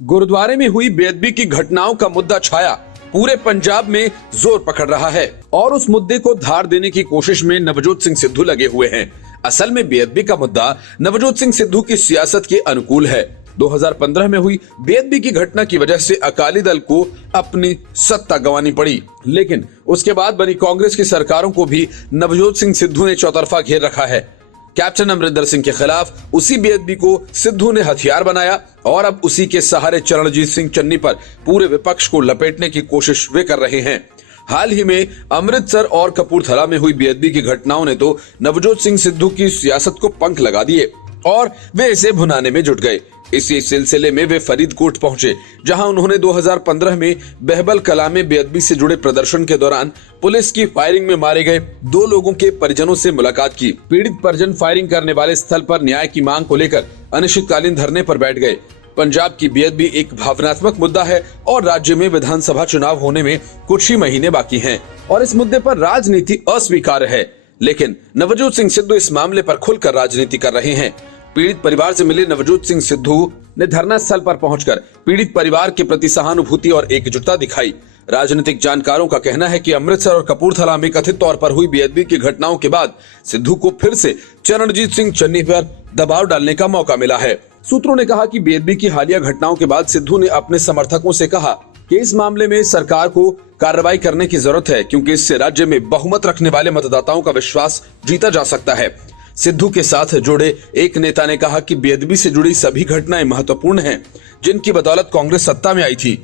गुरुद्वारे में हुई बेअदबी की घटनाओं का मुद्दा छाया पूरे पंजाब में जोर पकड़ रहा है और उस मुद्दे को धार देने की कोशिश में नवजोत सिंह सिद्धू लगे हुए हैं। असल में बेअदबी का मुद्दा नवजोत सिंह सिद्धू की सियासत के अनुकूल है। 2015 में हुई बेअदबी की घटना की वजह से अकाली दल को अपनी सत्ता गंवानी पड़ी, लेकिन उसके बाद बनी कांग्रेस की सरकारों को भी नवजोत सिंह सिद्धू ने चौतरफा घेर रखा है। कैप्टन अमरिंदर सिंह के खिलाफ उसी बेअदबी को सिद्धू ने हथियार बनाया और अब उसी के सहारे चरणजीत सिंह चन्नी पर पूरे विपक्ष को लपेटने की कोशिश वे कर रहे हैं। हाल ही में अमृतसर और कपूरथला में हुई बेअदबी की घटनाओं ने तो नवजोत सिंह सिद्धू की सियासत को पंख लगा दिए और वे इसे भुनाने में जुट गए। इसी सिलसिले में वे फरीदकोट पहुंचे, जहां उन्होंने 2015 में बहबल कला में बेअदबी से जुड़े प्रदर्शन के दौरान पुलिस की फायरिंग में मारे गए 2 लोगों के परिजनों से मुलाकात की। पीड़ित परिजन फायरिंग करने वाले स्थल पर न्याय की मांग को लेकर अनिश्चितकालीन धरने पर बैठ गए। पंजाब की बेअदबी एक भावनात्मक मुद्दा है और राज्य में विधानसभा चुनाव होने में कुछ ही महीने बाकी हैं और इस मुद्दे पर राजनीति अस्वीकार्य है, लेकिन नवजोत सिंह सिद्धू इस मामले पर खुलकर राजनीति कर रहे हैं। पीड़ित परिवार से मिले नवजोत सिंह सिद्धू ने धरना स्थल पर पहुंचकर पीड़ित परिवार के प्रति सहानुभूति और एकजुटता दिखाई। राजनीतिक जानकारों का कहना है कि अमृतसर और कपूरथला में कथित तौर पर हुई बेअदबी की घटनाओं के बाद सिद्धू को फिर से चरणजीत सिंह चन्नी पर दबाव डालने का मौका मिला है। सूत्रों ने कहा कि बेअदबी की हालिया घटनाओं के बाद सिद्धू ने अपने समर्थकों से कहा कि इस मामले में सरकार को कार्रवाई करने की जरूरत है, क्योंकि इससे राज्य में बहुमत रखने वाले मतदाताओं का विश्वास जीता जा सकता है। सिद्धू के साथ जुड़े एक नेता ने कहा कि बेअदबी से जुड़ी सभी घटनाएं महत्वपूर्ण हैं, जिनकी बदौलत कांग्रेस सत्ता में आई थी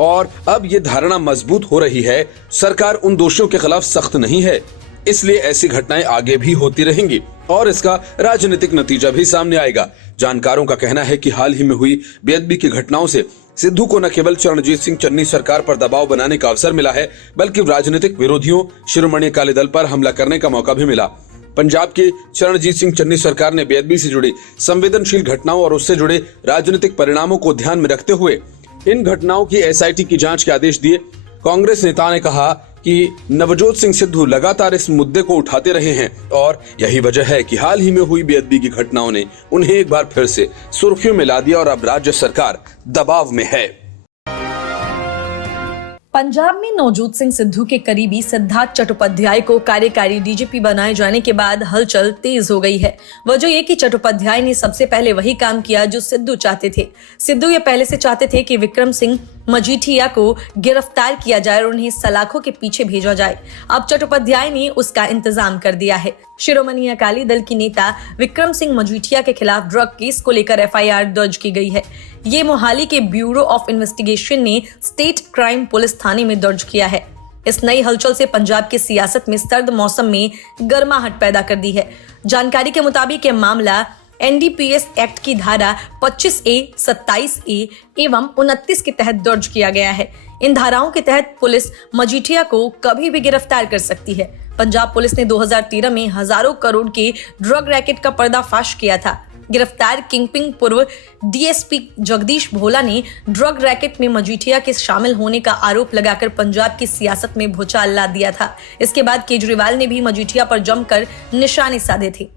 और अब ये धारणा मजबूत हो रही है, सरकार उन दोषियों के खिलाफ सख्त नहीं है, इसलिए ऐसी घटनाएं आगे भी होती रहेंगी और इसका राजनीतिक नतीजा भी सामने आएगा। जानकारों का कहना है कि हाल ही में हुई बेअदबी की घटनाओं से सिद्धू को न केवल चरणजीत सिंह चन्नी सरकार पर दबाव बनाने का अवसर मिला है, बल्कि राजनीतिक विरोधियों शिरोमणि अकाली दल पर हमला करने का मौका भी मिला। पंजाब के चरणजीत सिंह चन्नी सरकार ने बेअदबी से जुड़ी संवेदनशील घटनाओं और उससे जुड़े राजनीतिक परिणामों को ध्यान में रखते हुए इन घटनाओं की एसआईटी की जांच के आदेश दिए। कांग्रेस नेता ने कहा कि नवजोत सिंह सिद्धू लगातार इस मुद्दे को उठाते रहे हैं और यही वजह है कि हाल ही में हुई बेअदबी की घटनाओं ने उन्हें एक बार फिर से सुर्खियों में ला दिया और अब राज्य सरकार दबाव में है। पंजाब में नवजोत सिंह सिद्धू के करीबी सिद्धार्थ चट्टोपाध्याय को कार्यकारी डीजीपी बनाए जाने के बाद हलचल तेज हो गई है। वजह ये कि चट्टोपाध्याय ने सबसे पहले वही काम किया जो सिद्धू चाहते थे। सिद्धू ये पहले से चाहते थे कि विक्रम सिंह मजीठिया को गिरफ्तार किया जाए और उन्हें सलाखों के पीछे भेजा जाए। अब चट्टोपाध्याय ने उसका इंतजाम कर दिया है। शिरोमणि अकाली दल की नेता विक्रम सिंह मजीठिया के खिलाफ ड्रग केस को लेकर एफआईआर दर्ज की गई है। ये मोहाली के ब्यूरो ऑफ इन्वेस्टिगेशन ने स्टेट क्राइम पुलिस थाने में दर्ज किया है। इस नई हलचल से पंजाब की सियासत में सर्द मौसम में गर्माहट पैदा कर दी है। जानकारी के मुताबिक यह मामला एनडीपीएस एक्ट की धारा 25A, 27A एवं 29 के तहत दर्ज किया गया है। इन धाराओं के तहत पुलिस मजीठिया को कभी भी गिरफ्तार कर सकती है। पंजाब पुलिस ने 2013 में हजारों करोड़ के ड्रग रैकेट का पर्दाफाश किया था। गिरफ्तार किंगपिन पूर्व डीएसपी जगदीश भोला ने ड्रग रैकेट में मजीठिया के शामिल होने का आरोप लगाकर पंजाब की सियासत में भूचाल ला दिया था। इसके बाद केजरीवाल ने भी मजीठिया पर जमकर निशाने साधे थे।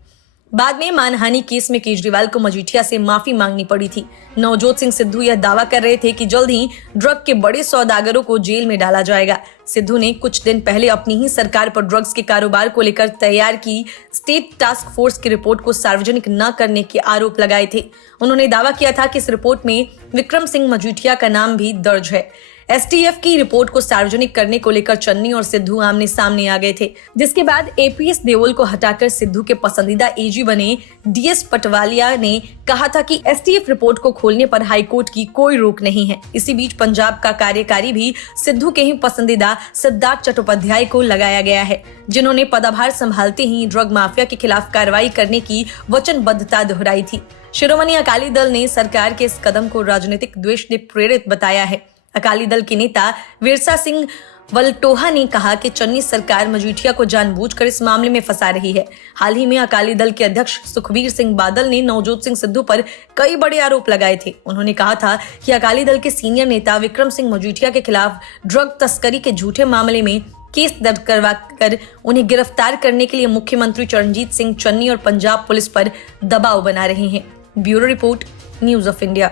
बाद में मानहानि केस में केजरीवाल को मजीठिया से माफी मांगनी पड़ी थी। नवजोत सिंह सिद्धू यह दावा कर रहे थे कि जल्द ही ड्रग के बड़े सौदागरों को जेल में डाला जाएगा। सिद्धू ने कुछ दिन पहले अपनी ही सरकार पर ड्रग्स के कारोबार को लेकर तैयार की स्टेट टास्क फोर्स की रिपोर्ट को सार्वजनिक न करने के आरोप लगाए थे। उन्होंने दावा किया था कि इस रिपोर्ट में विक्रम सिंह मजीठिया का नाम भी दर्ज है। एसटीएफ की रिपोर्ट को सार्वजनिक करने को लेकर चन्नी और सिद्धू आमने सामने आ गए थे, जिसके बाद एपीएस देओल को हटाकर सिद्धू के पसंदीदा एजी बने डीएस पटवालिया ने कहा था कि एसटीएफ रिपोर्ट को खोलने पर हाईकोर्ट की कोई रोक नहीं है। इसी बीच पंजाब का कार्यकारी भी सिद्धू के ही पसंदीदा सिद्धार्थ चट्टोपाध्याय को लगाया गया है, जिन्होंने पदभार संभालते ही ड्रग माफिया के खिलाफ कार्रवाई करने की वचनबद्धता दोहराई थी। शिरोमणि अकाली दल ने सरकार के इस कदम को राजनीतिक द्वेष से प्रेरित बताया है। अकाली दल के नेता विरसा सिंह वलटोहा ने कहा कि चन्नी सरकार मजीठिया को जानबूझकर इस मामले में फंसा रही है। हाल ही में अकाली दल के अध्यक्ष सुखबीर सिंह बादल ने नवजोत सिंह सिद्धू पर कई बड़े आरोप लगाए थे। उन्होंने कहा था कि अकाली दल के सीनियर नेता विक्रम सिंह मजीठिया के खिलाफ ड्रग तस्करी के झूठे मामले में केस दर्ज करवाकर उन्हें गिरफ्तार करने के लिए मुख्यमंत्री चरणजीत सिंह चन्नी और पंजाब पुलिस पर दबाव बना रहे हैं। Bureau report, news of India.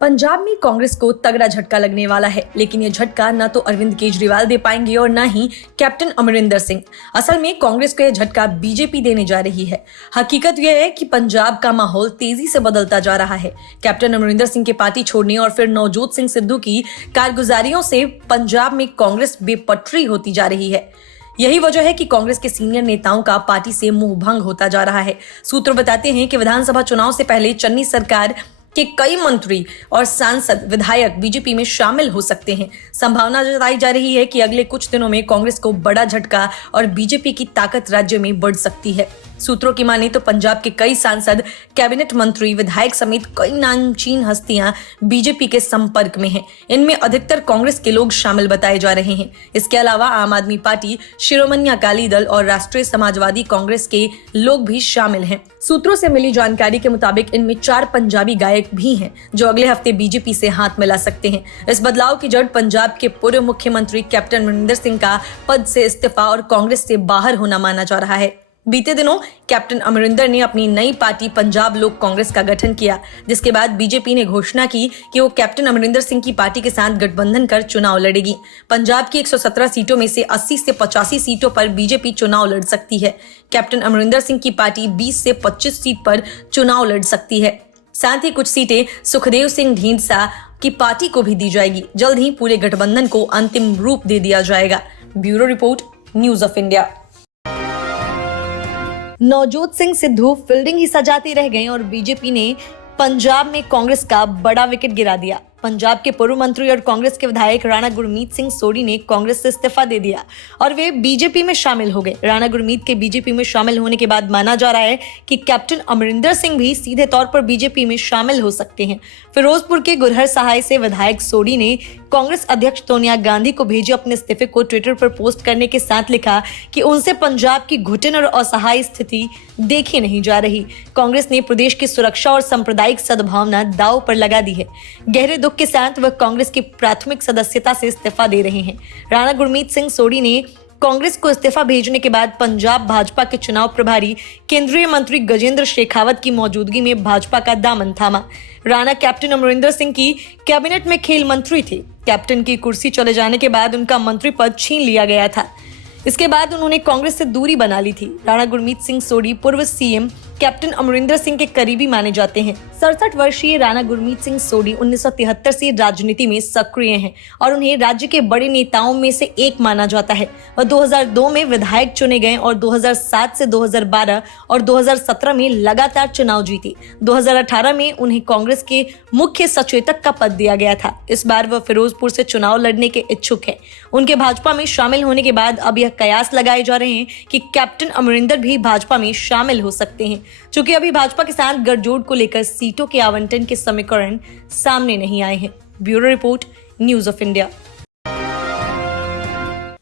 Punjab में कांग्रेस को तगड़ा झटका लगने वाला है, लेकिन ये झटका न तो अरविंद केजरीवाल दे पाएंगे और न ही कैप्टन अमरिंदर सिंह। असल में कांग्रेस को यह झटका बीजेपी देने जा रही है। हकीकत यह है कि पंजाब का माहौल तेजी से बदलता जा रहा है। कैप्टन अमरिंदर सिंह के पार्टी छोड़ने और फिर नवजोत सिंह सिद्धू की कारगुजारियों से पंजाब में कांग्रेस बेपटरी होती जा रही है। यही वजह है कि कांग्रेस के सीनियर नेताओं का पार्टी से मुंह भंग होता जा रहा है। सूत्र बताते हैं कि विधानसभा चुनाव से पहले चन्नी सरकार के कई मंत्री और सांसद विधायक बीजेपी में शामिल हो सकते हैं। संभावना जताई जा रही है कि अगले कुछ दिनों में कांग्रेस को बड़ा झटका और बीजेपी की ताकत राज्य में बढ़ सकती है। सूत्रों की माने तो पंजाब के कई सांसद, कैबिनेट मंत्री, विधायक समेत कई नामचीन हस्तियां बीजेपी के संपर्क में हैं। इनमें अधिकतर कांग्रेस के लोग शामिल बताए जा रहे हैं। इसके अलावा आम आदमी पार्टी, शिरोमणि अकाली दल और राष्ट्रीय समाजवादी कांग्रेस के लोग भी शामिल हैं। सूत्रों से मिली जानकारी के मुताबिक इनमें 4 पंजाबी गायक भी हैं जो अगले हफ्ते बीजेपी से हाथ मिला सकते हैं। इस बदलाव की जड़ पंजाब के पूर्व मुख्यमंत्री कैप्टन अमरिंदर सिंह का पद से इस्तीफा और कांग्रेस से बाहर होना माना जा रहा है। बीते दिनों कैप्टन अमरिंदर ने अपनी नई पार्टी पंजाब लोक कांग्रेस का गठन किया, जिसके बाद बीजेपी ने घोषणा की कि वो कैप्टन अमरिंदर सिंह की पार्टी के साथ गठबंधन कर चुनाव लड़ेगी। पंजाब की 117 सीटों में से 80 से 85 सीटों पर बीजेपी चुनाव लड़ सकती है। कैप्टन अमरिंदर सिंह की पार्टी 20 से 25 सीट पर चुनाव लड़ सकती है। साथ ही कुछ सीटें सुखदेव सिंह ढींढसा की पार्टी को भी दी जाएगी। जल्द ही पूरे गठबंधन को अंतिम रूप दे दिया जाएगा। Bureau report, news of India. Navjot Singh Sidhu fielding ही सजाते रह गए और बीजेपी ने पंजाब में कांग्रेस का बड़ा विकेट गिरा दिया। पंजाब के पूर्व मंत्री और कांग्रेस के विधायक राणा गुरमीत सिंह सोढ़ी ने कांग्रेस से इस्तीफा दे दिया और वे बीजेपी में शामिल हो गए। राणा गुरमीत के बीजेपी में शामिल होने के बाद माना जा रहा है कि कैप्टन अमरिंदर सिंह भी सीधे तौर पर बीजेपी में शामिल हो सकते हैं। फिरोजपुर के गुरहर सहाय से विधायक सोढ़ी ने कांग्रेस अध्यक्ष सोनिया गांधी को भेजे अपने इस्तीफे को ट्विटर पर पोस्ट करने के साथ लिखा कि उनसे पंजाब की घुटन और असहाय स्थिति देखी नहीं जा रही। कांग्रेस ने प्रदेश की सुरक्षा और सांप्रदायिक सद्भावना दांव पर लगा दी है। गहरे दुख के साथ वह कांग्रेस की प्राथमिक सदस्यता से इस्तीफा दे रहे हैं। राणा गुरमीत सिंह सोढ़ी ने कांग्रेस को इस्तीफा भेजने के बाद पंजाब भाजपा के चुनाव प्रभारी केंद्रीय मंत्री गजेंद्र शेखावत की मौजूदगी में भाजपा का दामन थामा। राणा कैप्टन अमरिंदर सिंह की कैबिनेट में खेल मंत्री थे। कैप्टन की कुर्सी चले जाने के बाद उनका मंत्री पद छीन लिया गया था। इसके बाद उन्होंने कांग्रेस से दूरी बना ली थी। राणा गुरमीत सिंह सोढ़ी पूर्व सीएम कैप्टन अमरिंदर सिंह के करीबी माने जाते हैं। 67 वर्षीय राणा गुरमीत सिंह सोढ़ी 1973 से राजनीति में सक्रिय हैं और उन्हें राज्य के बड़े नेताओं में से एक माना जाता है। वह 2002 में विधायक चुने गए और 2007 से 2012 और 2017 में लगातार चुनाव जीते। 2018 में उन्हें कांग्रेस के मुख्य सचेतक का पद दिया गया था। इस बार वह फिरोजपुर से चुनाव लड़ने के इच्छुक है। उनके भाजपा में शामिल होने के बाद अब यह कयास लगाए जा रहे हैं कि कैप्टन अमरिंदर भी भाजपा में शामिल हो सकते हैं। चूंकि अभी भाजपा के साथ गठजोड़ को लेकर सीटों के आवंटन के समीकरण सामने नहीं आए हैं। Bureau report, news of India.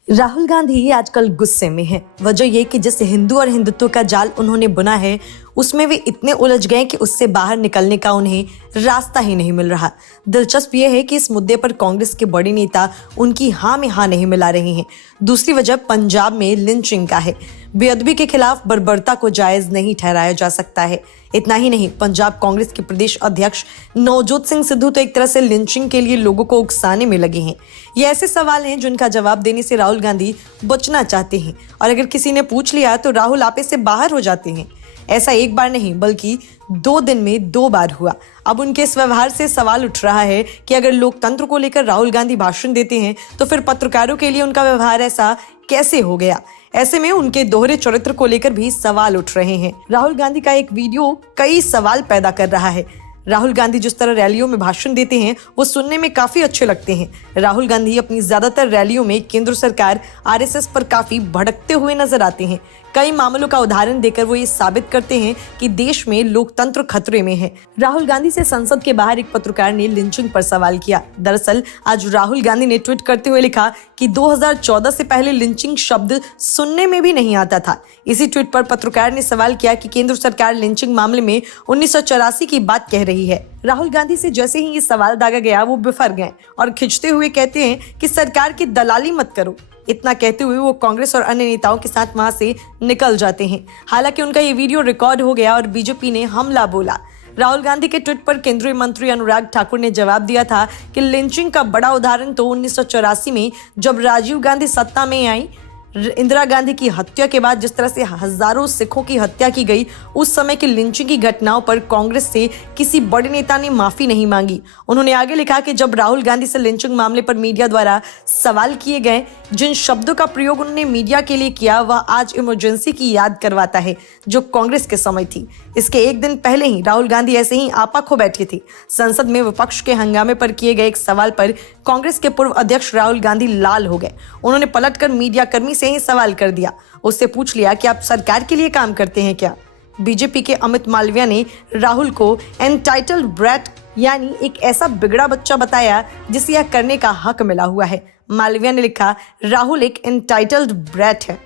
Rahul Gandhi आजकल गुस्से में हैं। वजह यह कि जिस हिंदू और हिंदुत्व का जाल उन्होंने बुना है उसमें वे इतने उलझ गए कि उससे बाहर निकलने का उन्हें रास्ता ही नहीं मिल रहा। दिलचस्प यह है कि इस मुद्दे पर कांग्रेस के बड़े नेता उनकी हाँ में हाँ नहीं मिला रहे हैं। दूसरी वजह पंजाब में लिंचिंग का है। बेअदबी के खिलाफ बर्बरता को जायज नहीं ठहराया जा सकता है। इतना ही नहीं, पंजाब कांग्रेस के प्रदेश अध्यक्ष नवजोत सिंह सिद्धू तो एक तरह से लिंचिंग के लिए लोगों को उकसाने में लगे हैं। ये ऐसे सवाल हैं जिनका जवाब देने से राहुल गांधी बचना चाहते हैं और अगर किसी ने पूछ लिया तो राहुल आपे से बाहर हो जाते हैं। ऐसा एक बार नहीं बल्कि 2 दिन में 2 बार हुआ। अब उनके इस व्यवहार से सवाल उठ रहा है कि अगर लोकतंत्र को लेकर राहुल गांधी भाषण देते हैं तो फिर पत्रकारों के लिए उनका व्यवहार ऐसा कैसे हो गया। ऐसे में उनके दोहरे चरित्र को लेकर भी सवाल उठ रहे हैं। राहुल गांधी का एक वीडियो कई सवाल पैदा कर रहा है। राहुल गांधी जिस तरह रैलियों में भाषण देते हैं वो सुनने में काफी अच्छे लगते हैं। राहुल गांधी अपनी ज्यादातर रैलियों में केंद्र सरकार आरएसएस पर काफी भड़कते हुए नजर आते हैं। कई मामलों का उदाहरण देकर वो ये साबित करते हैं कि देश में लोकतंत्र खतरे में है। राहुल गांधी से संसद के बाहर एक पत्रकार ने लिंचिंग पर सवाल किया। दरअसल आज राहुल गांधी ने ट्वीट करते हुए लिखा कि 2014 से पहले लिंचिंग शब्द सुनने में भी नहीं आता था। इसी ट्वीट पर पत्रकार ने सवाल किया कि केंद्र सरकार लिंचिंग मामले में 1984 की बात कह रही है। राहुल गांधी से जैसे ही ये सवाल दागा गया वो बिफर गए और खिंचते हुए कहते हैं कि सरकार की दलाली मत करो। इतना कहते हुए वो कांग्रेस और अन्य नेताओं के साथ वहां से निकल जाते हैं। हालांकि उनका ये वीडियो रिकॉर्ड हो गया और बीजेपी ने हमला बोला। राहुल गांधी के ट्वीट पर केंद्रीय मंत्री अनुराग ठाकुर ने जवाब दिया था कि लिंचिंग का बड़ा उदाहरण तो 1984 में जब राजीव गांधी सत्ता में आई, इंदिरा गांधी की हत्या के बाद जिस तरह से हजारों सिखों की हत्या की गई, उस समय की लिंचिंग की घटनाओं पर कांग्रेस से किसी बड़े नेता ने माफी नहीं मांगी। उन्होंने आगे लिखा कि जब राहुल गांधी से लिंचिंग मामले पर मीडिया द्वारा सवाल किए गए, जिन शब्दों का प्रयोग उन्होंने मीडिया के लिए किया वह आज इमरजेंसी की याद करवाता है जो कांग्रेस के समय थी। इसके एक दिन पहले ही राहुल गांधी ऐसे ही आपा खो बैठे थे। संसद में विपक्ष के हंगामे पर किए गए एक सवाल पर कांग्रेस के पूर्व अध्यक्ष राहुल गांधी लाल हो गए। उन्होंने पलटकर मीडिया कर्मी से ही सवाल कर दिया। उससे पूछ लिया कि आप सरकार के लिए काम करते हैं क्या? बीजेपी के अमित मालविया ने राहुल को एंटाइटल्ड ब्रैट यानी एक ऐसा बिगड़ा बच्चा बताया जिसे यह करने का हक मिला हुआ है। मालविया ने लिखा, राहुल एक एंटाइटल्ड ब्रैट है।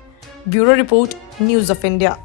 Bureau report, news of India.